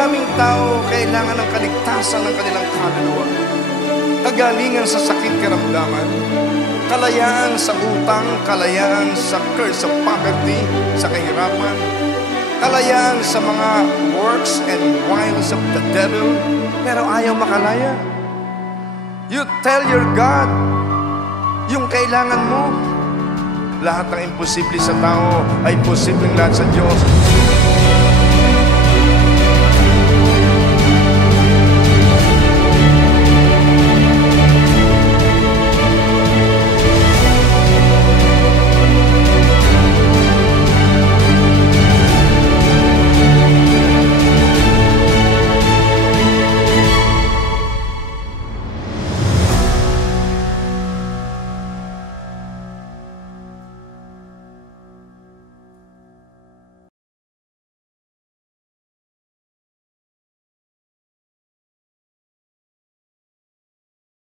Maraming tao kailangan ng kaligtasan ng kanilang kaluluwa. Kagalingan sa sakit karamdaman, kalayaan sa utang, kalayaan sa curse of poverty, sa kahirapan, kalayaan sa mga works and wiles of the devil, pero ayaw makalaya. You tell your God yung kailangan mo. Lahat ng imposible sa tao ay posibleng lahat sa Diyos.